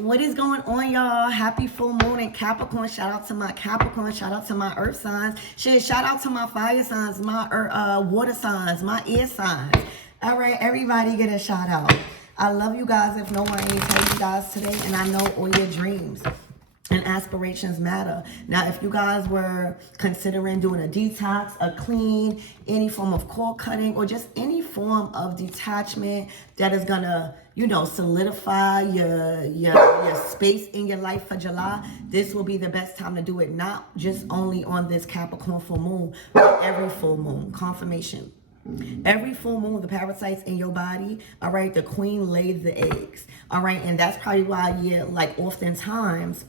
What is going on, y'all? Happy full moon in Capricorn. Shout out to my Capricorn. Shout out to my earth signs. Shit, shout out to my fire signs, my water signs, my air signs. All right, everybody get a shout out. I love you guys. If no one ain't tell you guys today, and I know all your dreams and aspirations matter. Now, if you guys were considering doing a detox, a clean, any form of cord cutting, or just any form of detachment that is gonna, solidify your space in your life for July, this will be the best time to do it. Not just only on this Capricorn full moon, but every full moon. Confirmation. Every full moon, the parasites in your body, all right, the queen lays the eggs, all right, and that's probably why oftentimes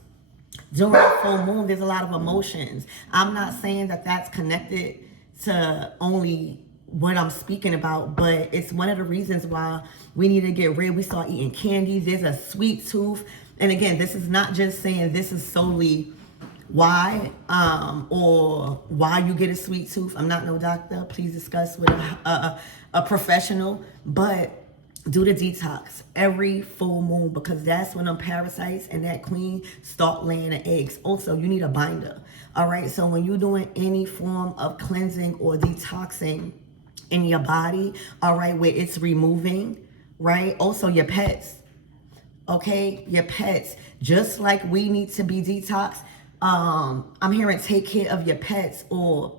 during full moon, there's a lot of emotions. I'm not saying that that's connected to only what I'm speaking about, but it's one of the reasons why we need to get rid. We start eating candy. There's a sweet tooth. And again, this is not just saying this is solely why or why you get a sweet tooth. I'm not no doctor. Please discuss with a professional. But do the detox every full moon, because that's when them parasites and that queen start laying the eggs. Also, you need a binder. All right. So when you're doing any form of cleansing or detoxing in your body, all right, where it's removing, right? Also your pets. Okay, your pets. Just like we need to be detoxed. I'm hearing take care of your pets, or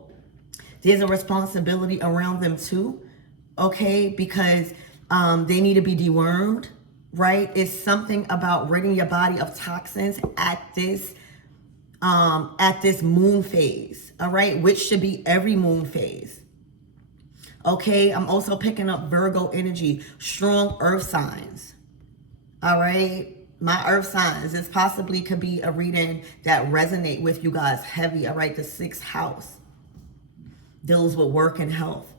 there's a responsibility around them too. Okay, because they need to be dewormed, right? It's something about ridding your body of toxins at this moon phase, all right? Which should be every moon phase. Okay, I'm also picking up Virgo energy, strong earth signs, all right? My earth signs, this possibly could be a reading that resonate with you guys heavy, all right? The 6th house deals with work and health,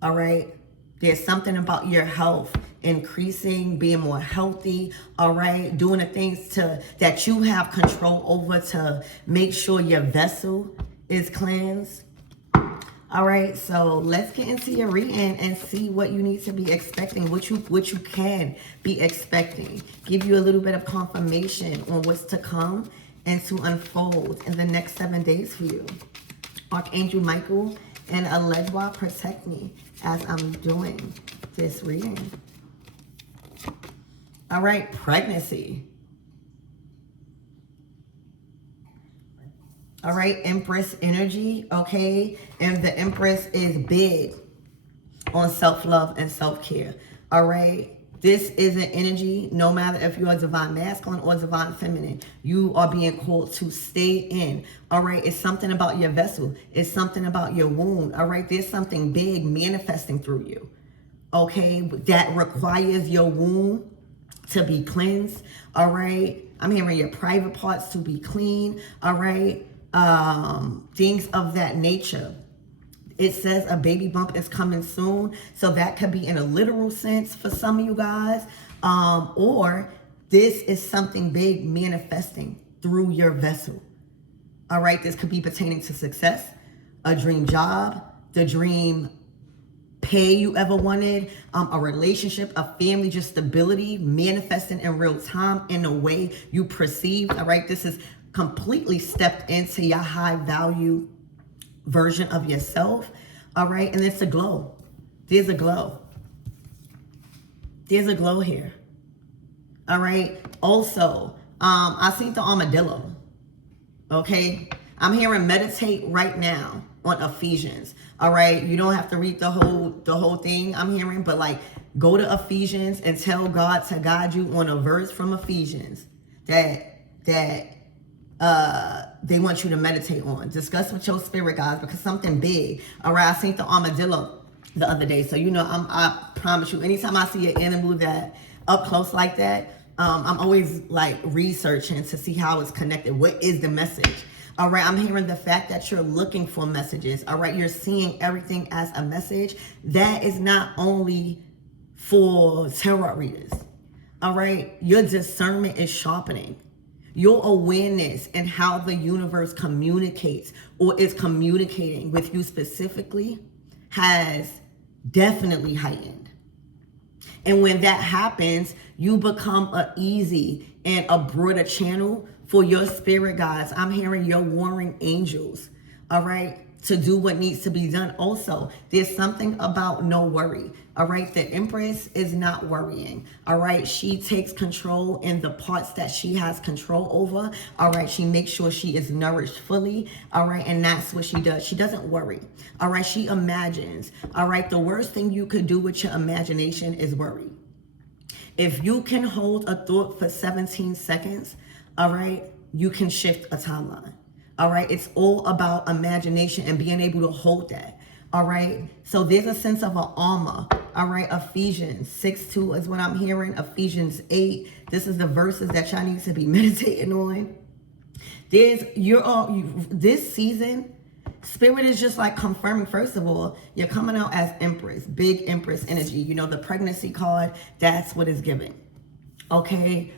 all right? There's something about your health increasing, being more healthy, all right? Doing the things that you have control over to make sure your vessel is cleansed. All right, so let's get into your reading and see what you need to be expecting, what you can be expecting. Give you a little bit of confirmation on what's to come and to unfold in the next 7 days for you. Archangel Michael and Aledwa protect me as I'm doing this reading. All right, pregnancy. All right, Empress energy, okay? And the Empress is big on self-love and self-care, all right? This is an energy, no matter if you are divine masculine or divine feminine, you are being called to stay in, all right? It's something about your vessel. It's something about your wound, all right? There's something big manifesting through you, okay? That requires your wound to be cleansed, all right? I'm hearing your private parts to be clean, all right? Things of that nature. It says a baby bump is coming soon, so that could be in a literal sense for some of you guys, or this is something big manifesting through your vessel. All right, this could be pertaining to success, a dream job, the dream pay you ever wanted, a relationship, a family, just stability manifesting in real time in a way you perceived. All right, this is completely stepped into your high value version of yourself. All right, and it's a glow. There's a glow. There's a glow here. All right. Also, I see the armadillo. Okay, I'm hearing meditate right now on Ephesians. All right, you don't have to read the whole thing I'm hearing, but like go to Ephesians and tell God to guide you on a verse from Ephesians that they want you to meditate on. Discuss with your spirit, guys, because something big. All right, I seen the armadillo the other day, so I promise you, anytime I see an animal that up close like that, I'm always like researching to see how it's connected. What is the message? All right, I'm hearing the fact that you're looking for messages. All right, you're seeing everything as a message. That is not only for tarot readers. All right, your discernment is sharpening. Your awareness and how the universe communicates or is communicating with you specifically has definitely heightened. And when that happens, you become an easy and a broader channel for your spirit guides. I'm hearing your warring angels, all right, to do what needs to be done. Also, there's something about no worry, all right? The Empress is not worrying, all right? She takes control in the parts that she has control over, all right? She makes sure she is nourished fully, all right? And that's what she does. She doesn't worry, all right? She imagines, all right? The worst thing you could do with your imagination is worry. If you can hold a thought for 17 seconds, all right, you can shift a timeline. All right, it's all about imagination and being able to hold that. All right, so there's a sense of an armor. All right, Ephesians 6:2 is what I'm hearing. Ephesians 8. This is the verses that y'all need to be meditating on. This season, Spirit is just like confirming, first of all, you're coming out as Empress, big Empress energy. You know, the pregnancy card, that's what it's giving. Okay.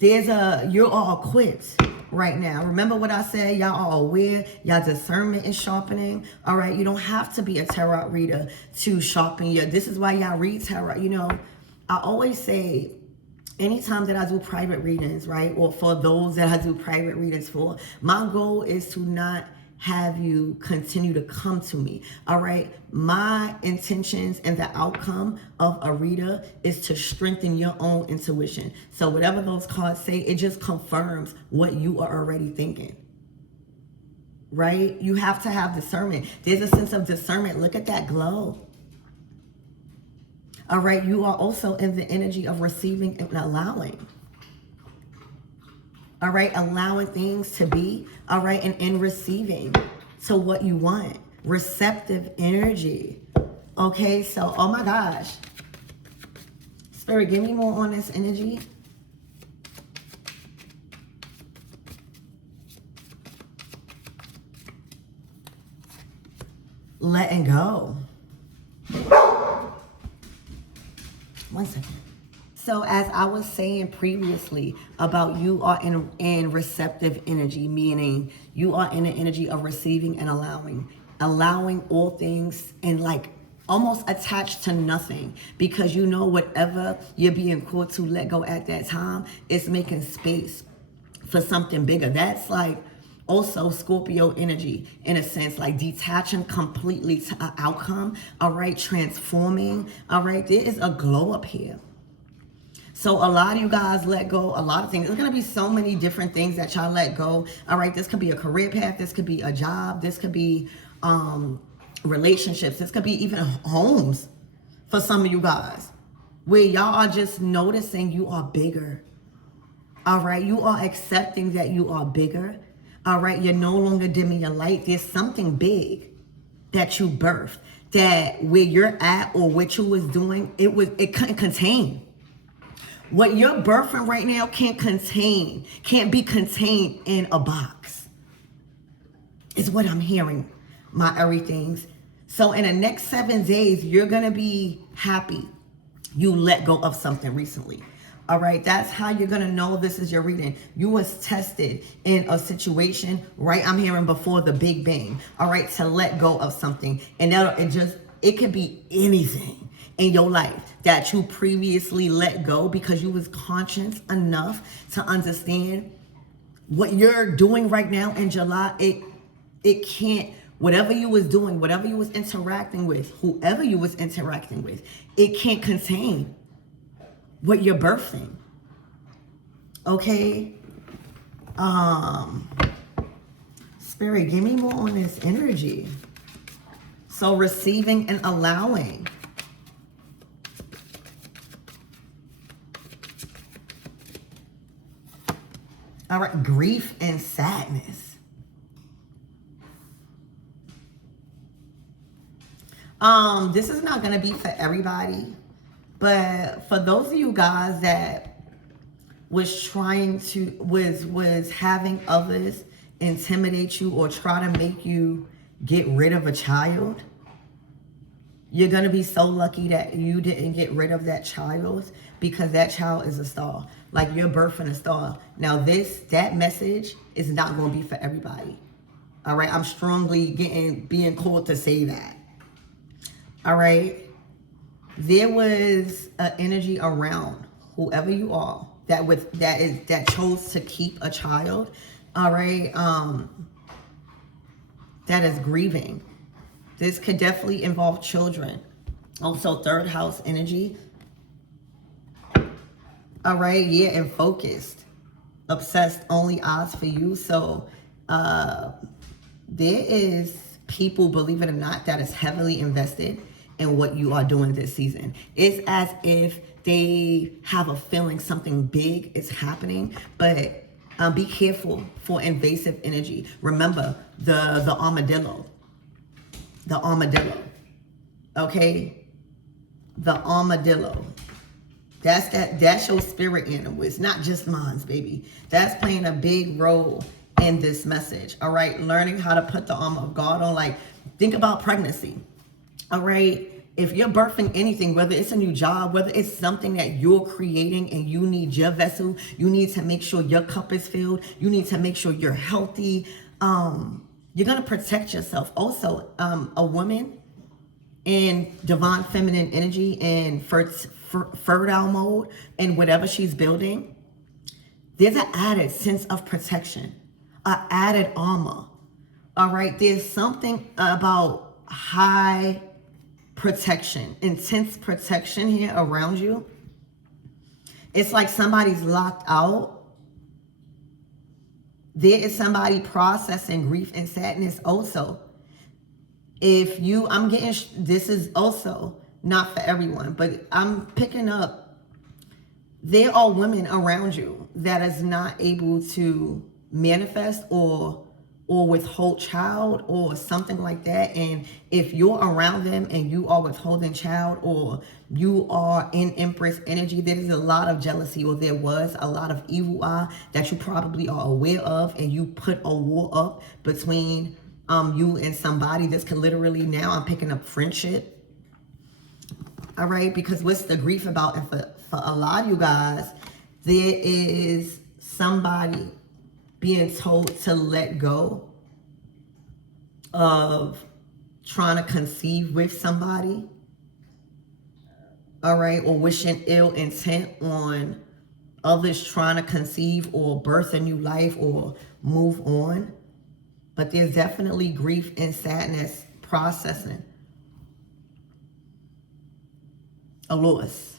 You're all equipped right now. Remember what I said? Y'all are aware. Y'all discernment is sharpening. All right. You don't have to be a tarot reader to sharpen your. This is why y'all read tarot. You know, I always say, anytime that I do private readings, right, or for those that I do private readings for, my goal is to not have you continue to come to me, all right? My intentions and the outcome of a reader is to strengthen your own intuition. So whatever those cards say, it just confirms what you are already thinking, right? You have to have discernment. There's a sense of discernment. Look at that glow. All right, you are also in the energy of receiving and allowing. All right, allowing things to be, all right, and in receiving to what you want. Receptive energy. Okay, so, oh my gosh. Spirit, give me more on this energy. Letting go. 1 second. So as I was saying previously about you are in receptive energy, meaning you are in the energy of receiving and allowing all things and like almost attached to nothing, because you know whatever you're being called to let go at that time is making space for something bigger. That's like also Scorpio energy in a sense, like detaching completely to an outcome, all right, transforming, all right. There is a glow up here. So a lot of you guys let go a lot of things. There's going to be so many different things that y'all let go. All right, this could be a career path. This could be a job. This could be relationships. This could be even homes for some of you guys, where y'all are just noticing you are bigger. All right, you are accepting that you are bigger. All right, you're no longer dimming your light. There's something big that you birthed, that where you're at or what you was doing, it couldn't contain. What you're birthing right now can't be contained in a box, is what I'm hearing, my everythings. So in the next 7 days, you're going to be happy you let go of something recently. All right, that's how you're going to know this is your reading. You was tested in a situation, right? I'm hearing before the Big Bang, all right, to let go of something. And it could be anything in your life that you previously let go because you was conscious enough to understand what you're doing right now in July. It can't, whatever you was doing, whatever you was interacting with, whoever you was interacting with, it can't contain what you're birthing. Okay? Spirit, give me more on this energy. So receiving and allowing. All right, grief and sadness. This is not going to be for everybody, but for those of you guys that was having others intimidate you or try to make you get rid of a child, you're going to be so lucky that you didn't get rid of that child, because that child is a star. Like, you're birthing a star. Now that message is not going to be for everybody. All right. I'm strongly being called to say that. All right. There was an energy around whoever you are that chose to keep a child, all right, that is grieving. This could definitely involve children. Also, third house energy. All right, yeah, and focused, obsessed, only eyes for you. So there is people, believe it or not, that is heavily invested in what you are doing this season. It's as if they have a feeling something big is happening, but be careful for invasive energy. Remember the armadillo. The armadillo. Okay? The armadillo. That's your spirit animal. It's not just mine's, baby. That's playing a big role in this message. All right. Learning how to put the armor of God on. Like, think about pregnancy. All right. If you're birthing anything, whether it's a new job, whether it's something that you're creating and you need your vessel, you need to make sure your cup is filled. You need to make sure you're healthy. You're going to protect yourself. Also, a woman in divine feminine energy and fertile mode and whatever she's building, there's an added sense of protection, an added armor. All right. There's something about high protection, intense protection here around you. It's like somebody's locked out. There is somebody processing grief and sadness also. This is also not for everyone, but I'm picking up, there are women around you that is not able to manifest or withhold child or something like that. And if you're around them and you are withholding child or you are in Empress energy, there is a lot of jealousy, or there was a lot of evil eye that you probably are aware of, and you put a war up between you and somebody. This could literally, now I'm picking up friendship. All right, because what's the grief about? And for a lot of you guys, there is somebody being told to let go of trying to conceive with somebody. All right, or wishing ill intent on others trying to conceive or birth a new life or move on. But there's definitely grief and sadness processing a loss.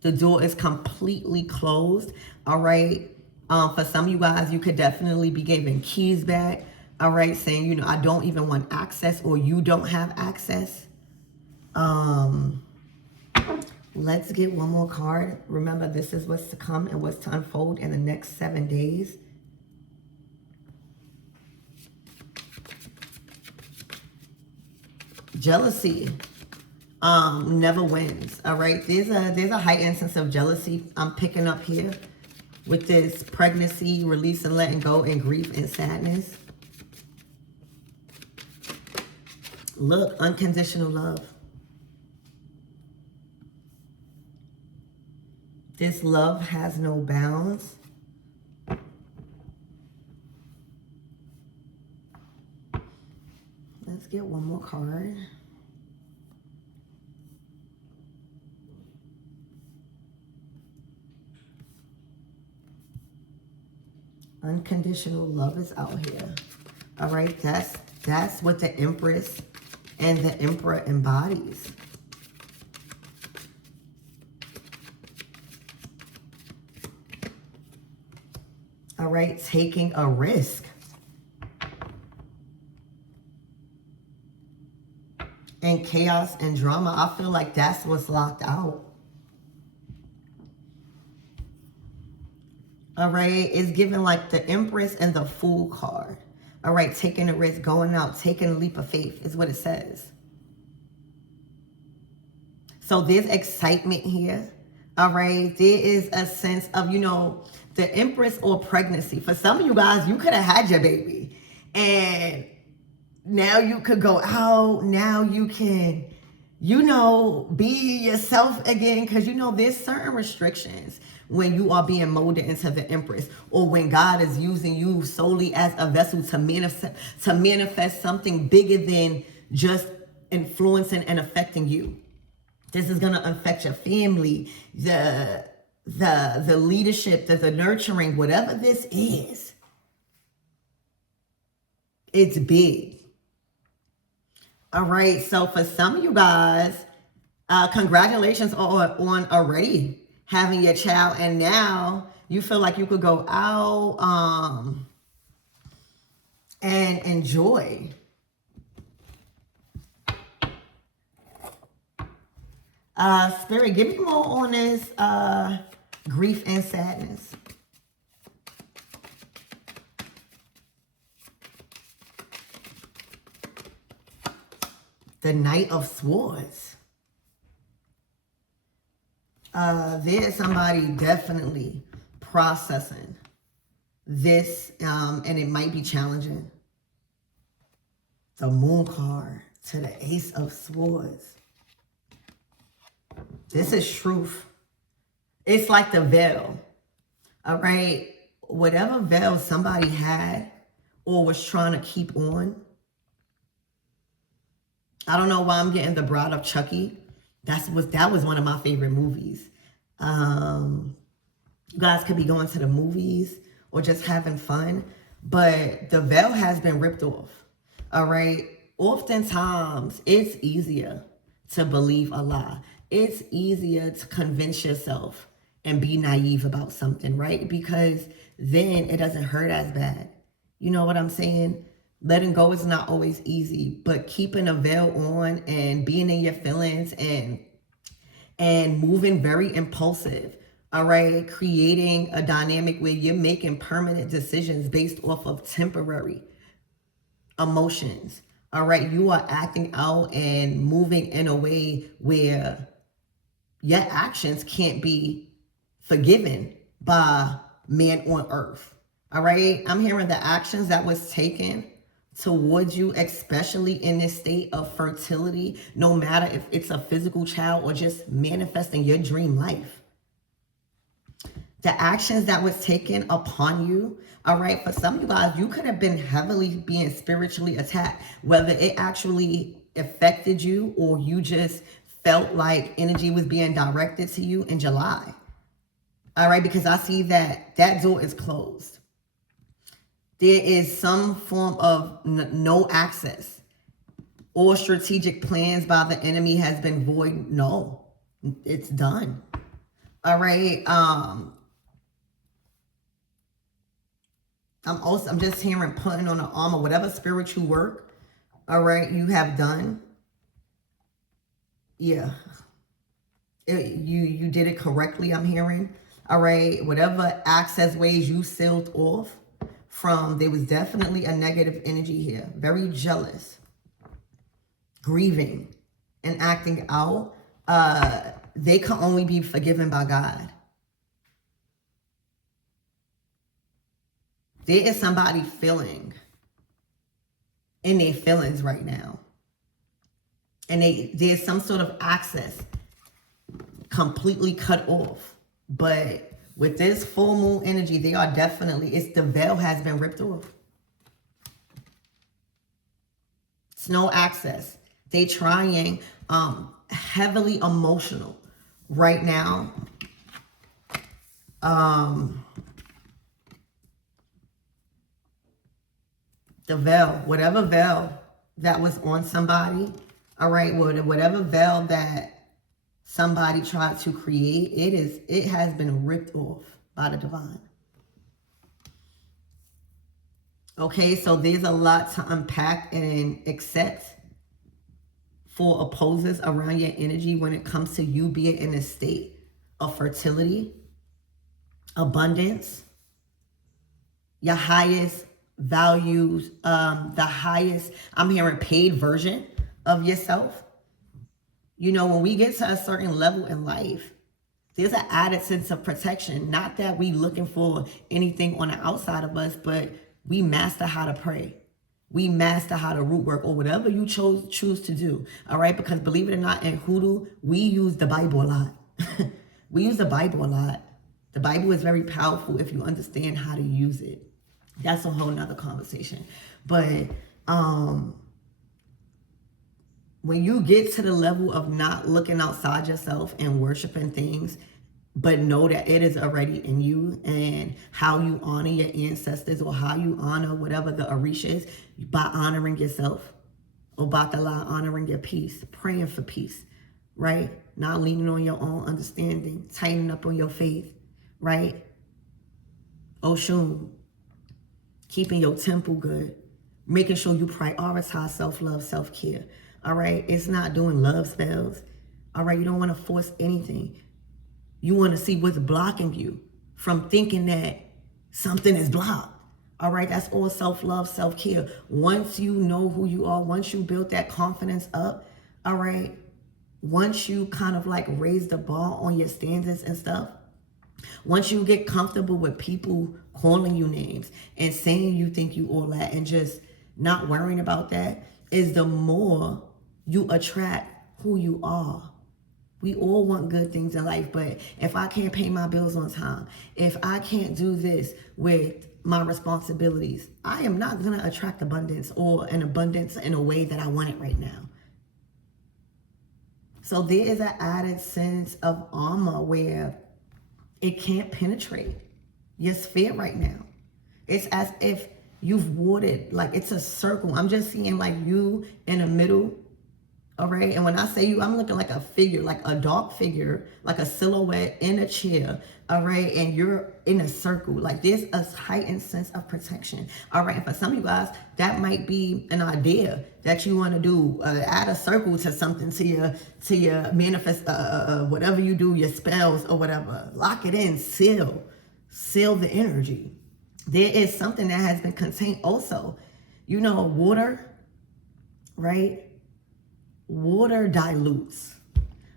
The door is completely closed. All right. For some of you guys, you could definitely be giving keys back. All right. Saying, I don't even want access, or you don't have access. Let's get one more card. Remember, this is what's to come and what's to unfold in the next 7 days. Jealousy never wins. All right, there's a heightened sense of jealousy I'm picking up here with this pregnancy, release and letting go, and grief and sadness. Look, unconditional love. This love has no bounds. Let's get one more card. Unconditional love is out here. All right, that's what the Empress and the Emperor embodies. All right, taking a risk. And chaos and drama, I feel like that's what's locked out. All right, it's given like the Empress and the Fool card. All right, taking a risk, going out, taking a leap of faith is what it says. So there's excitement here. All right, there is a sense of, the Empress or pregnancy. For some of you guys, you could have had your baby. And now you could go out. Now you can, be yourself again. Because, there's certain restrictions when you are being molded into the Empress, or when God is using you solely as a vessel to manifest something bigger than just influencing and affecting you. This is going to affect your family, the leadership, the nurturing, whatever this is, it's big. All right. So for some of you guys, congratulations on already having your child, and now you feel like you could go out and enjoy. Spirit, give me more on this grief and sadness. The Knight of Swords. There's somebody definitely processing this, and it might be challenging. The Moon card to the Ace of Swords. This is truth. It's like the veil. All right. Whatever veil somebody had or was trying to keep on. I don't know why I'm getting The Bride of Chucky. That was one of my favorite movies. You guys could be going to the movies or just having fun, but the veil has been ripped off. All right. Oftentimes, it's easier to believe a lie. It's easier to convince yourself and be naive about something, right? Because then it doesn't hurt as bad. You know what I'm saying? Letting go is not always easy, but keeping a veil on and being in your feelings and moving very impulsive, all right? Creating a dynamic where you're making permanent decisions based off of temporary emotions, all right? You are acting out and moving in a way where your actions can't be forgiven by man on earth, all right? I'm hearing the actions that was taken towards you, especially in this state of fertility, no matter if it's a physical child or just manifesting your dream life. The actions that was taken upon you, all right, for some of you guys, you could have been heavily being spiritually attacked, whether it actually affected you or you just felt like energy was being directed to you in July. All right, because I see that door is closed. There is some form of no access. All strategic plans by the enemy has been void. No, it's done. All right. I'm just hearing putting on the armor, whatever spiritual work, all right, you have done. Yeah. You did it correctly, I'm hearing. All right. Whatever access ways you sealed off from, there was definitely a negative energy here. Very jealous, grieving, and acting out. They can only be forgiven by God. There is somebody feeling in their feelings right now. And there's some sort of access completely cut off. But with this full moon energy, they are definitely, the veil has been ripped off. It's no access. They trying, heavily emotional right now. The veil, whatever veil that was on somebody, all right, whatever veil that somebody tried to create, it has been ripped off by the divine. Okay, so there's a lot to unpack and accept for opposers around your energy when it comes to you being in a state of fertility, abundance, your highest values, the highest, I'm hearing paid version of yourself. You know, when we get to a certain level in life, there's an added sense of protection. Not that we looking for anything on the outside of us, but we master how to pray. We master how to root work or whatever you choose to do. All right, because believe it or not, in Hoodoo, we use the Bible a lot. We use the Bible a lot. The Bible is very powerful if you understand how to use it. That's a whole nother conversation. But when you get to the level of not looking outside yourself and worshiping things but know that it is already in you, and how you honor your ancestors, or how you honor whatever the Orisha is, by honoring yourself, or Batala, honoring your peace, praying for peace, right? Not leaning on your own understanding, tightening up on your faith, right? Oshun, keeping your temple good, making sure you prioritize self-love, self-care, all right? It's not doing love spells, all right? You don't want to force anything. You want to see what's blocking you from thinking that something is blocked, all right? That's all self-love, self-care. Once you know who you are, once you build that confidence up, all right? Once you kind of like raise the bar on your standards and stuff, once you get comfortable with people calling you names and saying you think you all that, and just not worrying about that, is the more you attract who you are. We all want good things in life, but if I can't pay my bills on time, if I can't do this with my responsibilities, I am not going to attract abundance, or an abundance in a way that I want it right now. So there is an added sense of armor where it can't penetrate your sphere right now. It's as if you've watered, like it's a circle. I'm just seeing like you in the middle, all right? And when I say you, I'm looking like a figure, like a dark figure, like a silhouette in a chair, all right? And you're in a circle. Like there's a heightened sense of protection, all right? And for some of you guys, that might be an idea that you want to do. Add a circle to something, to your manifest, whatever you do, your spells or whatever. Lock it in, seal the energy. There is something that has been contained also. You know, water, right? Water dilutes.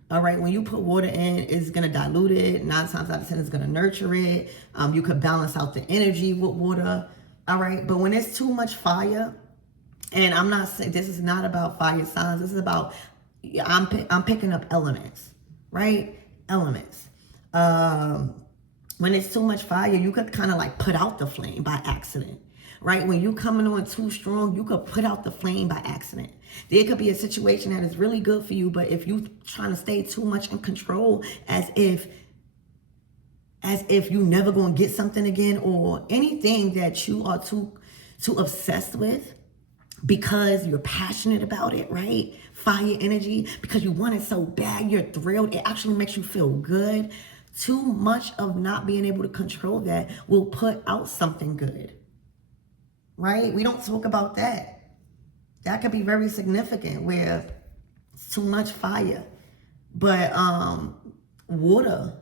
All right, when you put water in, it's going to dilute it. 9 times out of 10, it's going to nurture it. You could balance out the energy with water. All right, but when it's too much fire, and I'm not saying, this is not about fire signs. This is about, I'm picking up elements, right? Elements. When it's too much fire, you could kind of like put out the flame by accident, right? When you coming on too strong, you could put out the flame by accident. There could be a situation that is really good for you, but if you trying to stay too much in control, as if you never going to get something again, or anything that you are too obsessed with because you're passionate about it, right? Fire energy, because you want it so bad, you're thrilled. It actually makes you feel good. Too much of not being able to control that will put out something good, right? We don't talk about that. That could be very significant, where it's too much fire. But water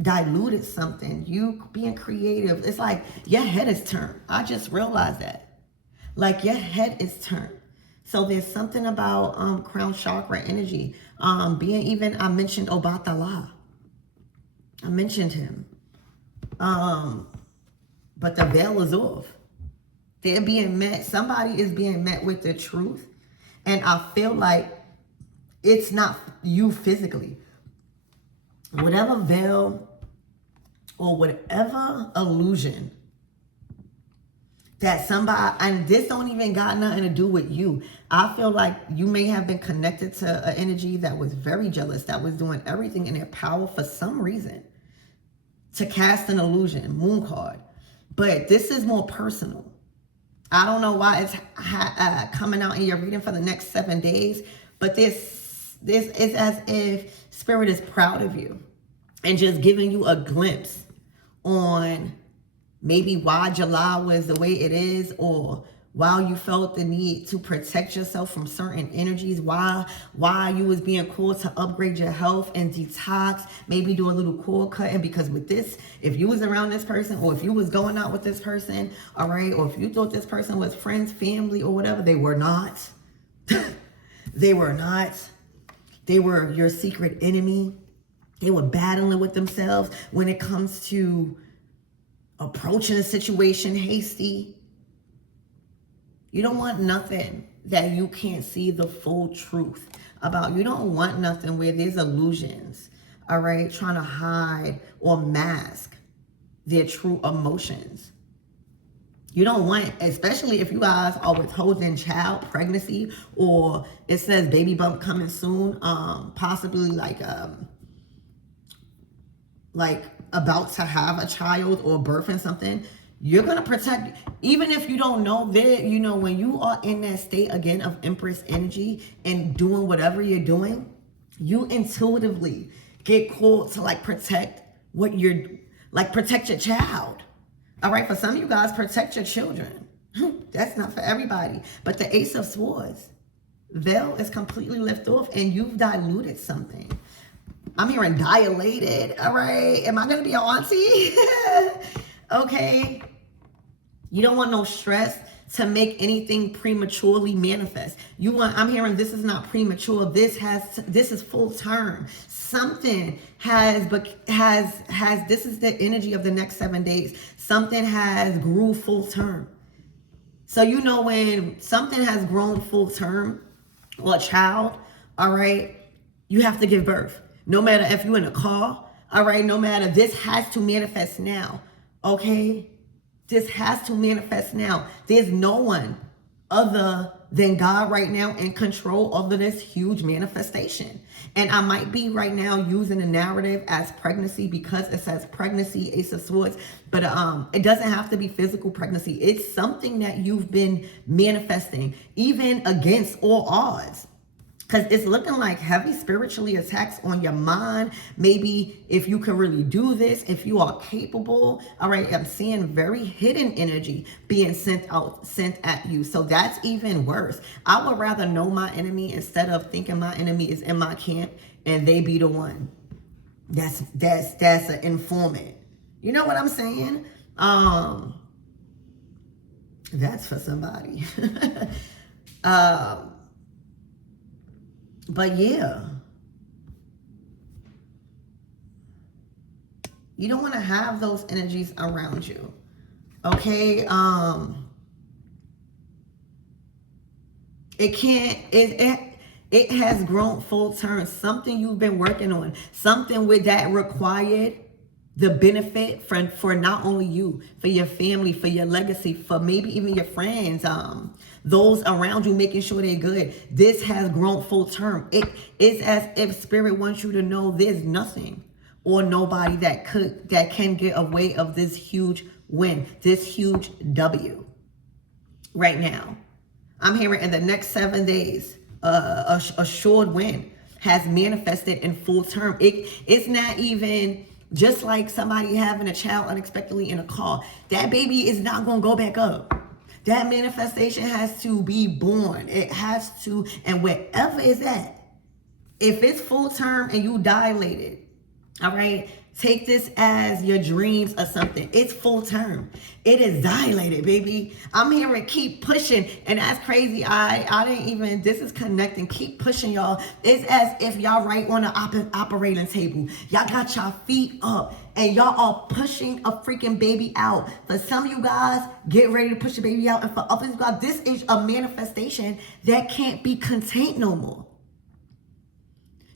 diluted something. You being creative. It's like your head is turned. I just realized that. Like your head is turned. So there's something about crown chakra energy. Being even, I mentioned Obatala. I mentioned him. But the veil is off. They're being met, somebody is being met with the truth. And I feel like it's not you physically. Whatever veil or whatever illusion that somebody, and this don't even got nothing to do with you. I feel like you may have been connected to an energy that was very jealous, that was doing everything in their power for some reason to cast an illusion, moon card. But this is more personal. I don't know why it's coming out in your reading for the next 7 days, but this is as if Spirit is proud of you and just giving you a glimpse on maybe why July was the way it is, or why you felt the need to protect yourself from certain energies, why you was being called to upgrade your health and detox, maybe do a little cord cutting, because with this, if you was around this person, or if you was going out with this person, all right, or if you thought this person was friends, family, or whatever, they were not. They were not. They were your secret enemy. They were battling with themselves when it comes to approaching a situation hasty. You don't want nothing that you can't see the full truth about. You don't want nothing where there's illusions, all right, trying to hide or mask their true emotions. You don't want, especially if you guys are withholding child pregnancy, or it says baby bump coming soon, possibly like like about to have a child or birthing something, you're going to protect, even if you don't know that, you know, when you are in that state again of Empress energy and doing whatever you're doing, you intuitively get called to like protect what you're like, protect your child. All right. For some of you guys, protect your children. That's not for everybody. But the Ace of Swords, veil is completely lifted off and you've diluted something. I'm hearing dilated. All right. Am I going to be your auntie? Okay. You don't want no stress to make anything prematurely manifest. You want, I'm hearing this is not premature. This is full term. Something this is the energy of the next 7 days. Something has grew full term. So, you know, when something has grown full term, or a child, all right, you have to give birth. No matter if you're in a car, all right, no matter, this has to manifest now, okay? This has to manifest now. There's no one other than God right now in control of this huge manifestation. And I might be right now using a narrative as pregnancy because it says pregnancy, Ace of Swords, but it doesn't have to be physical pregnancy. It's something that you've been manifesting, even against all odds. Because it's looking like heavy spiritually attacks on your mind. Maybe if you can really do this, if you are capable. All right, I'm seeing very hidden energy being sent at you. So that's even worse. I would rather know my enemy instead of thinking my enemy is in my camp and they be the one. That's an informant. You know what I'm saying? That's for somebody. But yeah, you don't want to have those energies around you. Okay. It has grown full term. Something you've been working on, something with that required the benefit for not only you, for your family, for your legacy, for maybe even your friends, those around you, making sure they're good. This has grown full term. It is as if spirit wants you to know there's nothing or nobody that can get away of this huge win, this huge W right now. I'm hearing in the next 7 days, a assured win has manifested in full term. It's not even just like somebody having a child unexpectedly in a car. That baby is not going to go back up. That manifestation has to be born. It has to, and wherever it's at, if it's full term and you dilated, all right, take this as your dreams or something. It's full term. It is dilated, baby. I'm hearing keep pushing. And that's crazy. I didn't even, this is connecting. Keep pushing, y'all. It's as if y'all right on the operating table. Y'all got y'all feet up and y'all are pushing a freaking baby out. For some of you guys, get ready to push the baby out. And for others, you guys, this is a manifestation that can't be contained no more.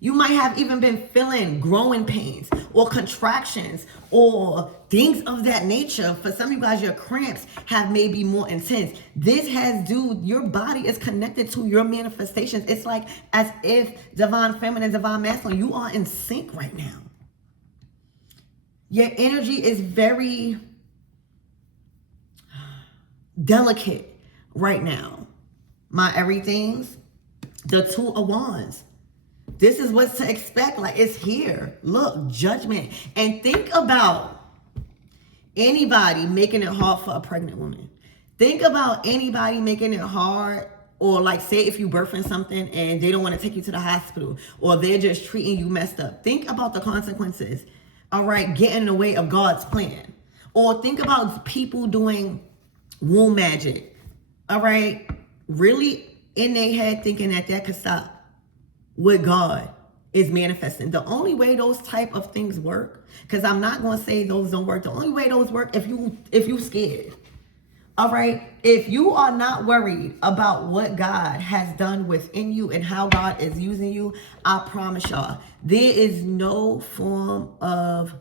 You might have even been feeling growing pains or contractions or things of that nature. For some of you guys, your cramps have maybe more intense. This has your body is connected to your manifestations. It's like as if divine feminine, divine masculine, you are in sync right now. Your energy is very delicate right now. My everythings, the Two of Wands. This is what to expect. Like, it's here. Look, judgment. And think about anybody making it hard for a pregnant woman. Think about anybody making it hard, or like say if you birthing something and they don't want to take you to the hospital, or they're just treating you messed up. Think about the consequences. All right, getting in the way of God's plan. Or think about people doing womb magic. All right, really in their head thinking that could stop what God is manifesting. The only way those type of things work, because I'm not going to say those don't work. The only way those work if you scared. All right. If you are not worried about what God has done within you and how God is using you, I promise y'all, there is no form of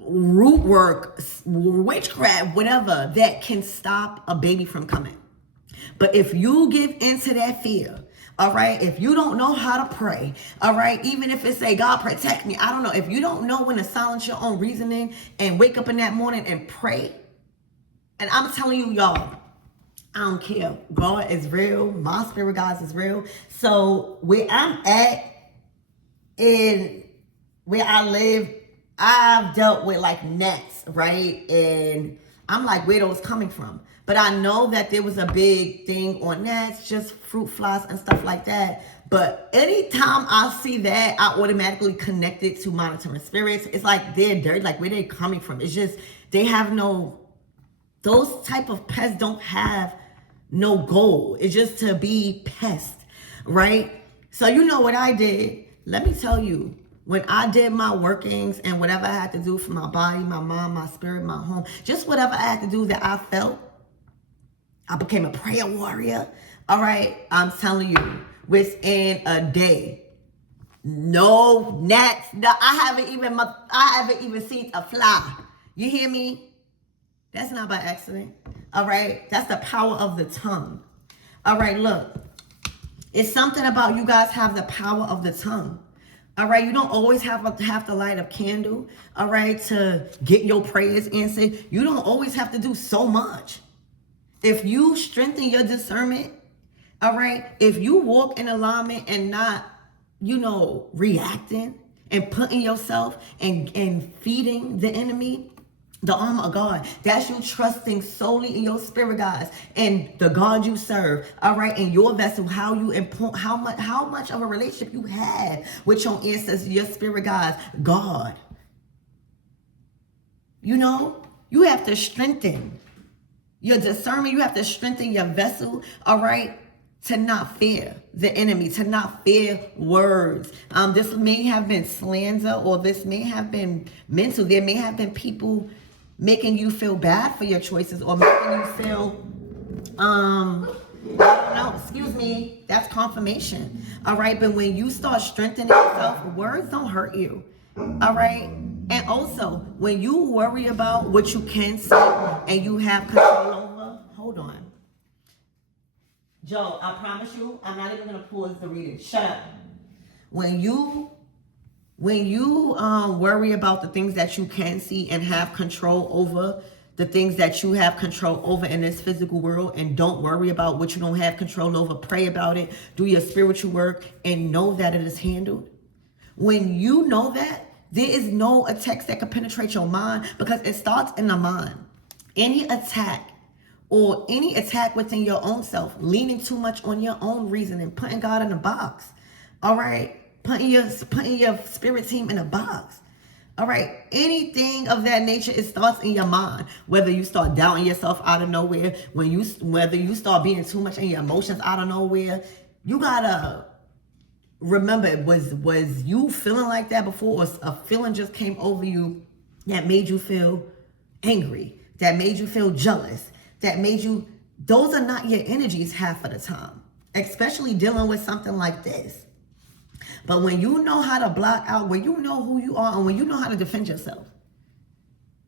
root work, witchcraft, whatever, that can stop a baby from coming. But if you give into that fear, All right. If you don't know how to pray, all right, even if it say, God protect me, I don't know. If you don't know when to silence your own reasoning and wake up in that morning and pray, and I'm telling you, y'all, I don't care. God is real. My spirit guides is real. So where I'm at in where I live, I've dealt with like gnats, right? And I'm like, where those coming from? But I know that there was a big thing on gnats, just fruit flies and stuff like that. But anytime I see that, I automatically connect it to monitoring spirits. It's like they're dirty, like where they coming from. It's just, they have no, those type of pests don't have no goal. It's just to be pests, right? So you know what I did? Let me tell you, when I did my workings and whatever I had to do for my body, my mind, my spirit, my home, just whatever I had to do that I felt, I became a prayer warrior. All right, I'm telling you, within a day, no gnats. No, I haven't even seen a fly. You hear me? That's not by accident. All right, that's the power of the tongue. All right, look, it's something about you guys have the power of the tongue. All right, you don't always have to light a candle, all right, to get your prayers answered. You don't always have to do so much. If you strengthen your discernment, all right, if you walk in alignment and not, reacting and putting yourself and feeding the enemy, the armor of God, that's you trusting solely in your spirit, guys, and the God you serve, all right, and your vessel, how much of a relationship you have with your ancestors, your spirit, guys, God. You have to strengthen your discernment. You have to strengthen your vessel, all right, to not fear the enemy, to not fear words. This may have been slander, or this may have been mental. There may have been people making you feel bad for your choices, or making you feel, I don't know, excuse me, that's confirmation. All right, but when you start strengthening yourself, words don't hurt you. All right. And also, when you worry about what you can say and you have control over, hold on. Joe, I promise you, I'm not even going to pause the reading. Shut up. When you worry about the things that you can see and have control over, the things that you have control over in this physical world, and don't worry about what you don't have control over, pray about it, do your spiritual work, and know that it is handled. When you know that, there is no attacks that can penetrate your mind, because it starts in the mind. Any attack within your own self, leaning too much on your own reasoning, putting God in a box, all right? Putting your spirit team in a box, all right? Anything of that nature, it starts in your mind. Whether you start doubting yourself out of nowhere, whether you start being too much in your emotions out of nowhere, you gotta remember, was you feeling like that before, or a feeling just came over you that made you feel angry, that made you feel jealous, that made you, those are not your energies half of the time, especially dealing with something like this. But when you know how to block out, when you know who you are, and when you know how to defend yourself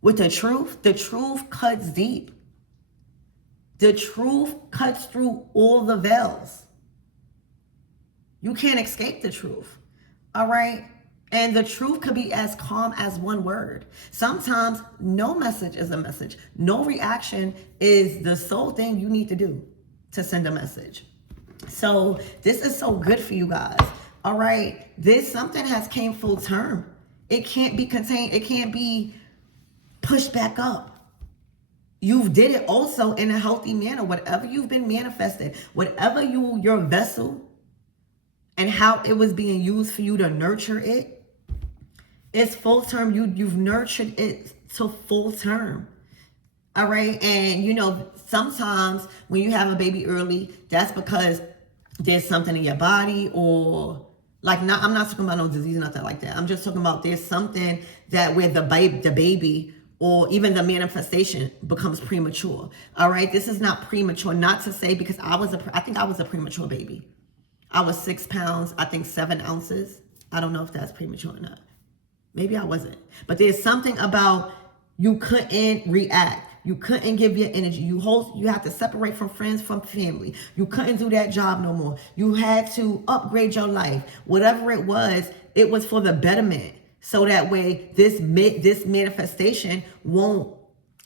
with the truth cuts deep. The truth cuts through all the veils. You can't escape the truth, all right? And the truth could be as calm as one word. Sometimes no message is a message. No reaction is the sole thing you need to do to send a message. So this is so good for you guys, all right? Something has came full term. It can't be contained. It can't be pushed back up. You did it also in a healthy manner. Whatever you've been manifested, whatever your vessel, and how it was being used for you to nurture it, it's full term. You've nurtured it to full term. All right. And sometimes when you have a baby early, that's because there's something in your body, or I'm not talking about no disease, nothing like that. I'm just talking about there's something that where the baby or even the manifestation becomes premature. All right. This is not premature, not to say, because I think I was a premature baby. I was 6 pounds, I think 7 ounces. I don't know if that's premature or not. Maybe I wasn't. But there's something about you couldn't react. You couldn't give your energy. You had to separate from friends, from family. You couldn't do that job no more. You had to upgrade your life. Whatever it was for the betterment. So that way this manifestation won't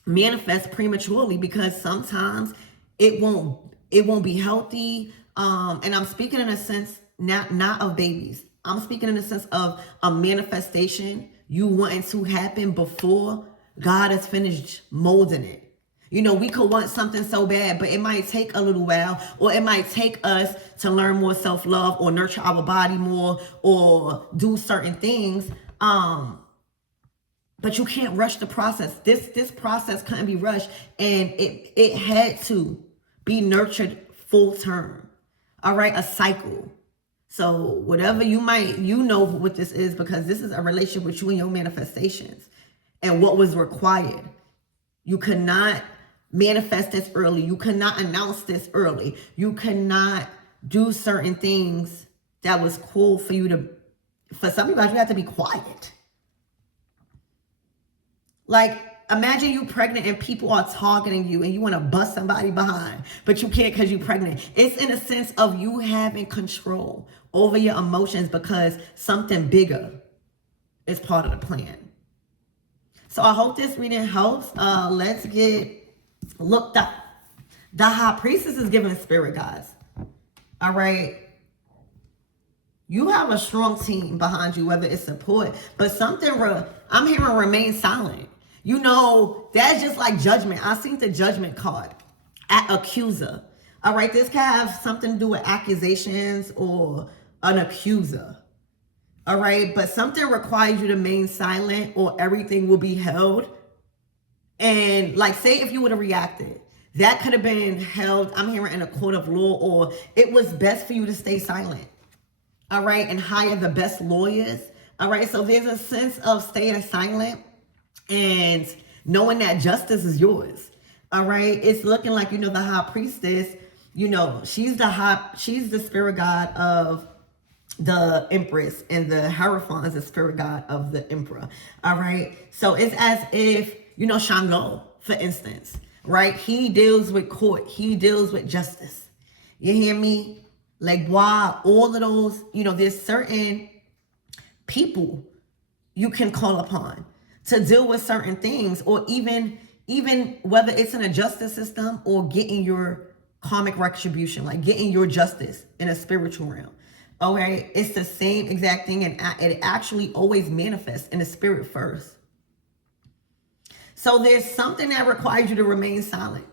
manifest prematurely, because sometimes it won't be healthy. And I'm speaking in a sense not of babies. I'm speaking in the sense of a manifestation you wanting to happen before God has finished molding it. You know, we could want something so bad, but it might take a little while, or it might take us to learn more self-love, or nurture our body more, or do certain things. But you can't rush the process. This process couldn't be rushed, and it had to be nurtured full term. All right, a cycle. So whatever you know what this is, because this is a relationship with you and your manifestations and what was required. You could not manifest this early. You could not announce this early. You could not do certain things that was cool for you to, for some of you guys, you have to be quiet. Like, imagine you pregnant and people are targeting you and you want to bust somebody behind, but you can't because you're pregnant. It's in a sense of you having control over your emotions because something bigger is part of the plan. So I hope this reading helps. Let's get looked up. The High Priestess is giving spirit, guys. All right. You have a strong team behind you, whether it's support, but I'm hearing remain silent. You know, that's just like judgment. I seen the judgment card at accuser. All right, this can have something to do with accusations or an accuser. All right, but something requires you to remain silent or everything will be held. And like, say if you would have reacted, that could have been held, I'm hearing, in a court of law, or it was best for you to stay silent. All right, and hire the best lawyers. All right, so there's a sense of staying silent and knowing that justice is yours. All right, it's looking like, you know, the High Priestess, you know, she's the spirit guide of the Empress, and the Hierophant is the spirit guide of the Emperor. All right, so it's as if, you know, Shango, for instance, right? He deals with court. He deals with justice. You hear me? Like, why all of those, you know, there's certain people you can call upon to deal with certain things, or even whether it's in a justice system or getting your karmic retribution, like getting your justice in a spiritual realm. Okay, it's the same exact thing, and it actually always manifests in the spirit first. So there's something that requires you to remain silent,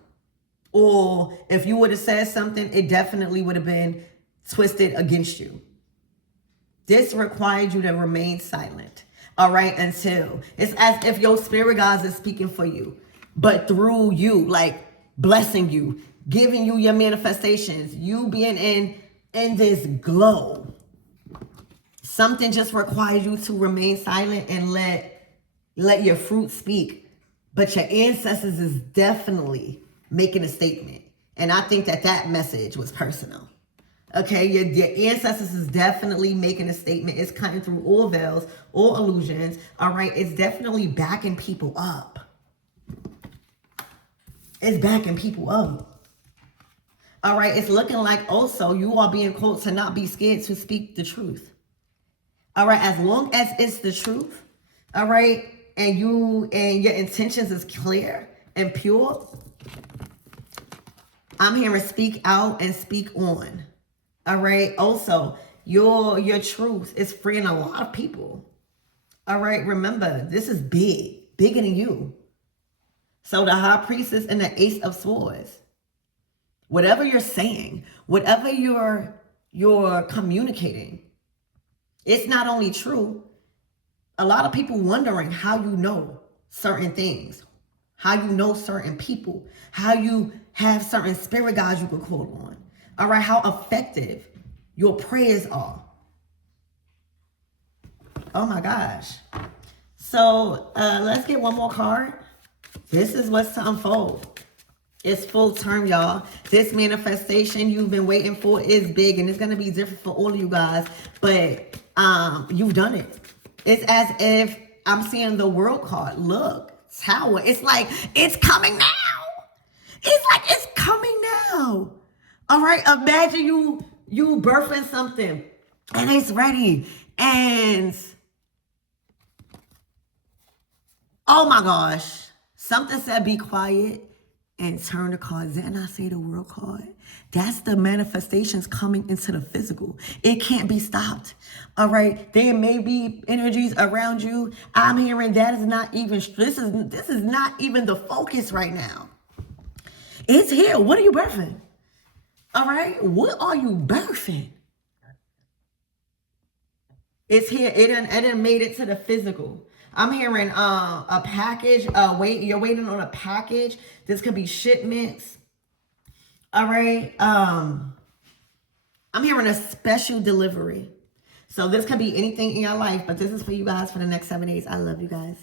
or if you would have said something, it definitely would have been twisted against you. This required you to remain silent. All right, until it's as if your spirit guides is speaking for you, but through you, like blessing you, giving you your manifestations, you being in this glow. Something just requires you to remain silent and let your fruit speak. But your ancestors is definitely making a statement. And I think that message was personal. Okay, your ancestors is definitely making a statement. It's cutting through all veils, all illusions. All right, it's definitely backing people up. It's backing people up. All right, it's looking like also you are being called to not be scared to speak the truth. All right, as long as it's the truth, all right, and your intentions is clear and pure, I'm hearing speak out and speak on. All right. Also, your truth is freeing a lot of people. All right. Remember, this is big, bigger than you. So the High Priestess and the Ace of Swords, whatever you're saying, whatever you're communicating, it's not only true. A lot of people wondering how you know certain things, how you know certain people, how you have certain spirit guides you can call on. All right, how effective your prayers are. Oh my gosh. So let's get one more card. This is what's to unfold. It's full term, y'all. This manifestation you've been waiting for is big, and it's going to be different for all of you guys. But you've done it. It's as if I'm seeing the World card. Look, tower. It's like, it's coming now. It's like, it's coming now. All right, imagine you birthing something and it's ready. And oh my gosh, something said be quiet and turn the cards. Didn't I say the world card? That's the manifestations coming into the physical. It can't be stopped. All right. There may be energies around you. I'm hearing that is not even, this is not even the focus right now. It's here. What are you birthing? All right. What are you birthing? It's here. It done made it to the physical. I'm hearing a package. You're waiting on a package. This could be shipments. All right. I'm hearing a special delivery. So this could be anything in your life, but this is for you guys for the next 7 days. I love you guys.